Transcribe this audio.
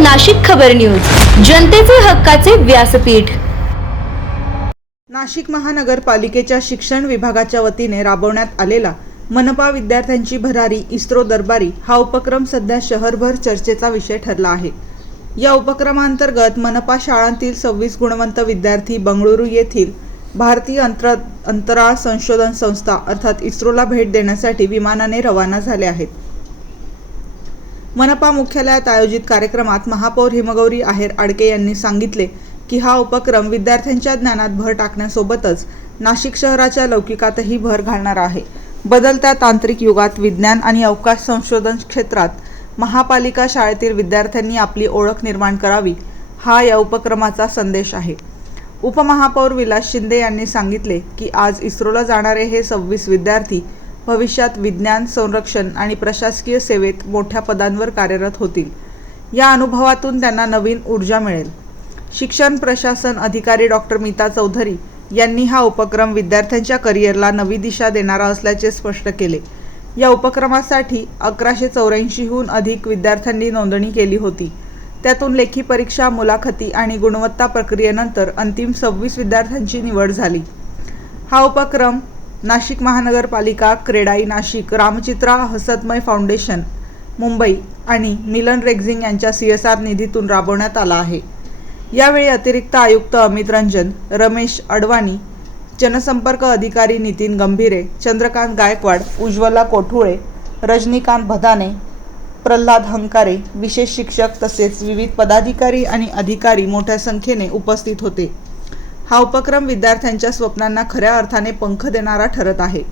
नाशिक खबर न्यूज, जनतेचे हक्काचे व्यासपीठ। नाशिक महानगरपालिकेच्या शिक्षण विभागाच्या वतीने राबवण्यात आलेला मनपा विद्यार्थ्यांची भरारी इस्रो दरबारी हा उपक्रम सध्या शहरभर चर्चेचा विषय ठरला आहे। या उपक्रमांतर्गत मनपा शाळांतील 26 गुणवंत विद्यार्थी बंगळुरू येथील भारतीय अंतराळ संशोधन संस्था अर्थात इस्रोला भेट देण्यासाठी विमानाने रवाना झाले आहेत। मनपा मुख्यालयात आयोजित कार्यक्रमात महापौर हिमगौरी आहेर आडके यांनी सांगितले की हा उपक्रम विद्यार्थ्यांच्या ज्ञानात भर टाकण्यासोबतच नाशिक शहराच्या लौकिकातही भर घालणार आहे। बदलत्या तांत्रिक युगात विज्ञान आणि अवकाश संशोधन क्षेत्रात महापालिका शाळेतील विद्यार्थ्यांनी आपली ओळख निर्माण करावी, हा या उपक्रमाचा संदेश आहे। उपमहापौर विलास शिंदे यांनी सांगितले की आज इस्रोला जाणारे हे 26 विद्यार्थी भविष्यात विज्ञान, संरक्षण आणि प्रशासकीय सेवेत मोठ्या पदांवर कार्यरत होतील। या अनुभवातून त्यांना नवीन ऊर्जा मिळेल। शिक्षण प्रशासन अधिकारी डॉक्टर मीता चौधरी यांनी हा उपक्रम विद्यार्थ्यांच्या करिअरला नवी दिशा देणारा असल्याचे स्पष्ट केले। या उपक्रमासाठी 1184हून अधिक विद्यार्थ्यांनी नोंदणी केली होती। त्यातून लेखी परीक्षा, मुलाखती आणि गुणवत्ता प्रक्रियेनंतर अंतिम 26 विद्यार्थ्यांची निवड झाली। हा उपक्रम नाशिक महानगरपालिका, क्रेडाई नाशिक, रामचित्रा हसतमय फाउंडेशन मुंबई आणि मिलन रेक्झिंग यांच्या CSR निधीतून राबवण्यात आला आहे। यावेळी अतिरिक्त आयुक्त अमित रंजन, रमेश अडवाणी, जनसंपर्क अधिकारी नितीन गंभीरे, चंद्रकांत गायकवाड, उज्ज्वला कोठुळे, रजनीकांत भदाने, प्रल्हाद हंकारे, विशेष शिक्षक तसेच विविध पदाधिकारी आणि अधिकारी मोठ्या संख्येने उपस्थित होते। हा उपक्रम विद्यार्थ्यांच्या स्वप्नांना खऱ्या अर्थाने पंख देणारा ठरत आहे।